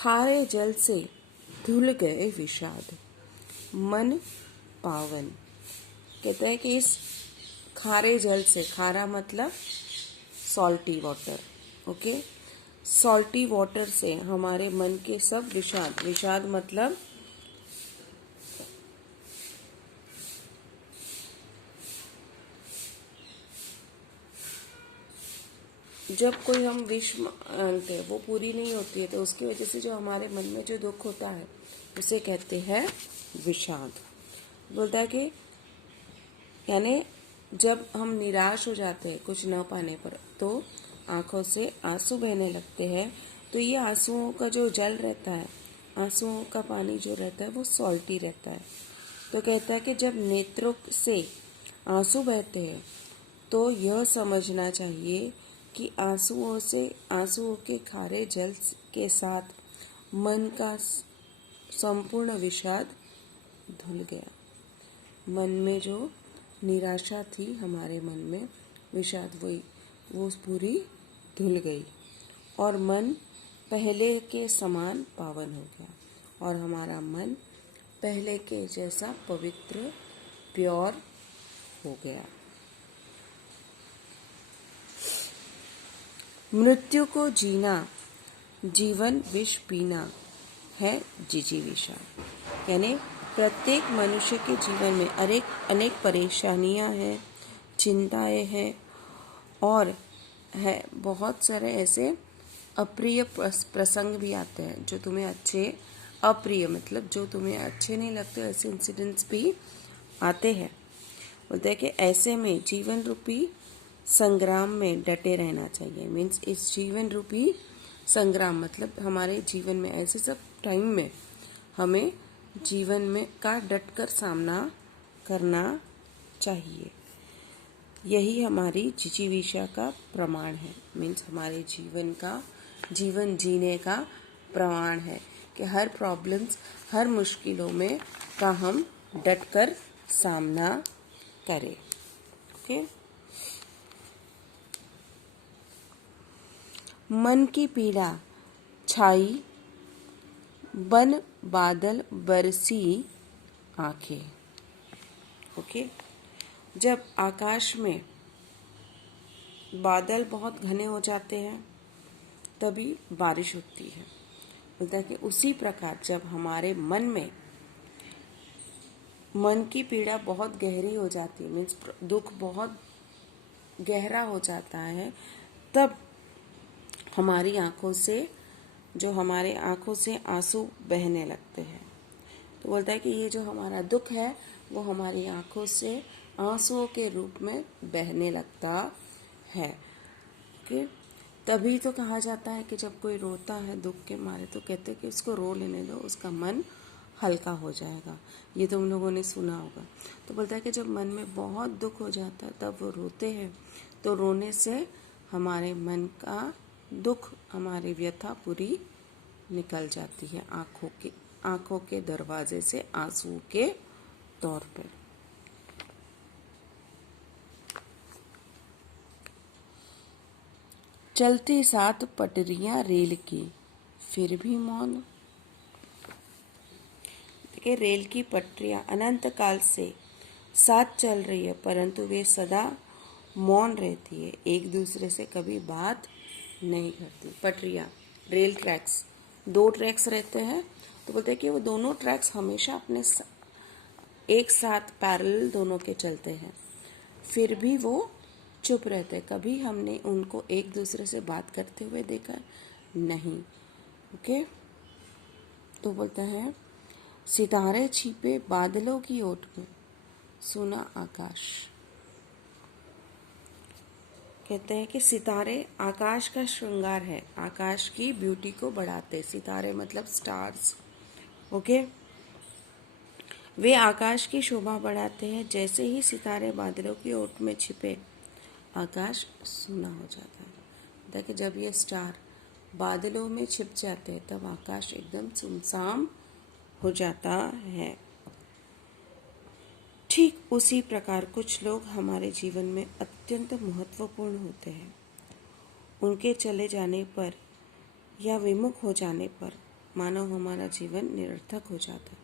खारे जल से धुल गए विषाद, मन पावन। कहते हैं कि इस खारे जल से, खारा मतलब salty water, okay, salty water से हमारे मन के सब विषाद, विषाद मतलब जब कोई हम विश मांगते हैं वो पूरी नहीं होती है तो उसकी वजह से जो हमारे मन में जो दुख होता है उसे कहते हैं विषाद। बोलता है कि यानी जब हम निराश हो जाते हैं कुछ न पाने पर तो आंखों से आंसू बहने लगते हैं, तो ये आंसुओं का जो जल रहता है, आंसुओं का पानी जो रहता है वो सॉल्टी रहता है। तो कहता है कि जब नेत्रों से आंसू बहते हैं तो यह समझना चाहिए कि आंसुओं के खारे जल के साथ मन का संपूर्ण विषाद धुल गया। मन में जो निराशा थी, हमारे मन में विषाद वो पूरी धुल गई और मन पहले के समान पावन हो गया और हमारा मन पहले के जैसा पवित्र, प्योर हो गया। मृत्यु को जीना, जीवन विष पीना है जिजीविषा। यानी प्रत्येक मनुष्य के जीवन में अनेक परेशानियां हैं, चिंताएं हैं और है बहुत सारे ऐसे अप्रिय प्रसंग भी आते हैं जो तुम्हें अप्रिय मतलब जो तुम्हें अच्छे नहीं लगते, ऐसे इंसिडेंट्स भी आते हैं। बोलते हैं कि ऐसे में जीवन रूपी संग्राम में डटे रहना चाहिए। मीन्स इस जीवन रूपी संग्राम मतलब हमारे जीवन में ऐसे सब टाइम में हमें जीवन में का डटकर सामना करना चाहिए। यही हमारी जिजीविषा का प्रमाण है। मीन्स हमारे जीवन जीने का प्रमाण है कि हर प्रॉब्लम्स, हर मुश्किलों में का हम डटकर सामना करें। ओके। मन की पीड़ा छाई, बन बादल बरसी आंखें। ओके। जब आकाश में बादल बहुत घने हो जाते हैं तभी बारिश होती है। बोलता है कि उसी प्रकार जब हमारे मन की पीड़ा बहुत गहरी हो जाती है, मीन्स दुख बहुत गहरा हो जाता है, तब हमारी आंखों से आंसू बहने लगते हैं। तो बोलता है कि ये जो हमारा दुख है वो हमारी आंखों से आंसुओं के रूप में बहने लगता है। कि तभी तो कहा जाता है कि जब कोई रोता है दुख के मारे तो कहते हैं कि उसको रो लेने दो, उसका मन हल्का हो जाएगा। ये तुम लोगों ने सुना होगा। तो बोलता है कि जब मन में बहुत दुख हो जाता है तब वो रोते हैं, तो रोने से हमारे मन का दुख, हमारी व्यथा पूरी निकल जाती है आंखों के दरवाजे से आंसू के तौर पर। चलती 7 पटरियां रेल की फिर भी मौन। देखिए, रेल की पटरियां अनंत काल से साथ चल रही है परंतु वे सदा मौन रहती है, एक दूसरे से कभी बात नहीं करती। पटरियां, रेल ट्रैक्स, 2 ट्रैक्स रहते हैं तो बोलते हैं कि वो दोनों ट्रैक्स हमेशा अपने एक साथ पैरेलल दोनों के चलते हैं, फिर भी वो चुप रहते हैं। कभी हमने उनको एक दूसरे से बात करते हुए देखा नहीं। ओके। तो बोलता है सितारे छिपे बादलों की ओट में, सुना आकाश। कहते हैं कि सितारे आकाश का श्रृंगार है, आकाश की ब्यूटी को बढ़ाते। सितारे मतलब स्टार्स। ओके। वे आकाश की शोभा बढ़ाते हैं। जैसे ही सितारे बादलों की ओट में छिपे आकाश सूना हो जाता है। देखिए, जब ये स्टार बादलों में छिप जाते हैं तब आकाश एकदम सुनसान हो जाता है। ठीक उसी प्रकार कुछ लोग हमारे जीवन में अत्यंत महत्वपूर्ण होते हैं। उनके चले जाने पर या विमुख हो जाने पर मानो हमारा जीवन निरर्थक हो जाता है।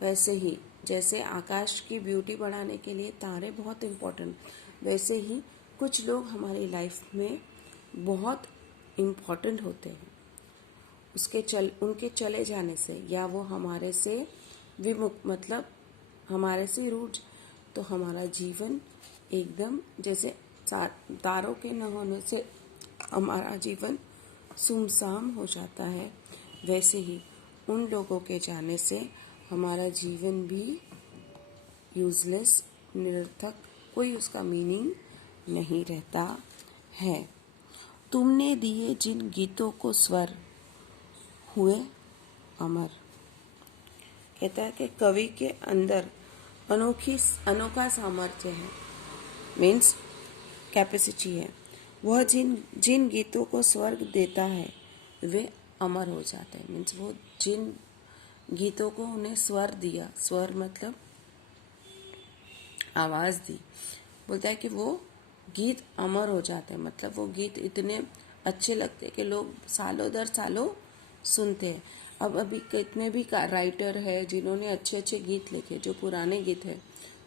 वैसे ही जैसे आकाश की ब्यूटी बढ़ाने के लिए तारे बहुत इम्पोर्टेंट, वैसे ही कुछ लोग हमारी लाइफ में बहुत इम्पोर्टेंट होते हैं। उनके चले जाने से या वो हमारे से विमुख मतलब हमारे से रूठ, तो हमारा जीवन एकदम जैसे तारों के न होने से हमारा जीवन सुमसाम हो जाता है, वैसे ही उन लोगों के जाने से हमारा जीवन भी यूजलेस, निरर्थक, कोई उसका मीनिंग नहीं रहता है। तुमने दिए जिन गीतों को स्वर हुए अमर। कहता है कि कवि के अंदर अनोखा सामर्थ्य है, मीन्स कैपेसिटी है। वह जिन गीतों को स्वर्ग देता है वे अमर हो जाते हैं। मीन्स वो जिन गीतों को उन्हें स्वर दिया, स्वर मतलब आवाज़ दी, बोलता है कि वो गीत अमर हो जाते हैं। मतलब वो गीत इतने अच्छे लगते हैं कि लोग सालों दर सालों सुनते हैं। अब अभी कितने भी राइटर है जिन्होंने अच्छे अच्छे गीत लिखे, जो पुराने गीत है,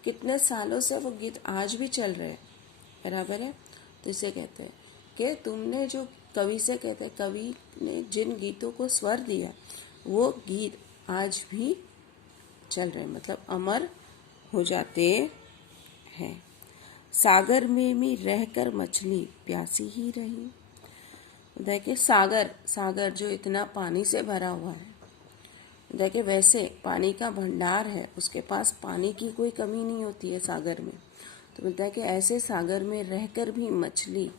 कितने सालों से वो गीत आज भी चल रहे हैं, बराबर है। तो इसे कहते हैं कि तुमने जो कवि से कहते हैं, कवि ने जिन गीतों को स्वर दिया वो गीत आज भी चल रहे हैं, मतलब अमर हो जाते हैं। सागर में भी रहकर मछली प्यासी ही रही। देखिए सागर जो इतना पानी से भरा हुआ है, देखिए वैसे पानी का भंडार है, उसके पास पानी की कोई कमी नहीं होती है सागर में। तो बोलता है कि ऐसे सागर में रहकर भी मछली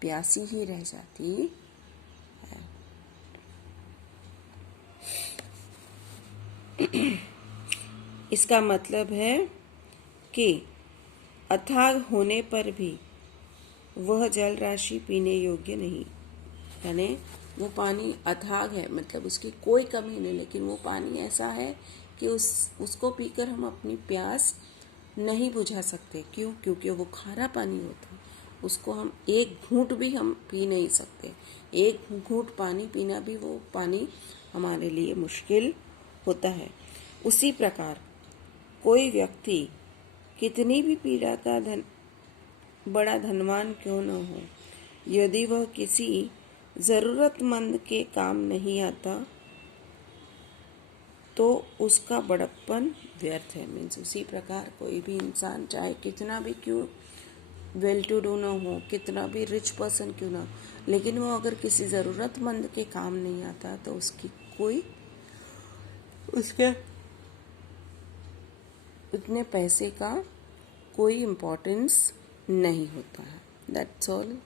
प्यासी ही रह जाती है। इसका मतलब है कि अथाह होने पर भी वह जल राशि पीने योग्य नहीं, यानी वो पानी अथाह है, मतलब उसकी कोई कमी नहीं, लेकिन वो पानी ऐसा है कि उसको पीकर हम अपनी प्यास नहीं बुझा सकते। क्यों? क्योंकि वो खारा पानी होता है, उसको हम एक घूंट भी हम पी नहीं सकते। एक घूंट पानी पीना भी वो पानी हमारे लिए मुश्किल होता है। उसी प्रकार कोई व्यक्ति कितनी भी पीड़ा का बड़ा धनवान क्यों न हो, यदि वह किसी जरूरतमंद के काम नहीं आता तो उसका बड़प्पन व्यर्थ है। मीन्स उसी प्रकार कोई भी इंसान चाहे कितना भी क्यों वेल टू डू न हो, कितना भी रिच पर्सन क्यों ना, लेकिन वो अगर किसी ज़रूरतमंद के काम नहीं आता तो उसके उतने पैसे का कोई इम्पोर्टेंस नहीं होता है। That's all.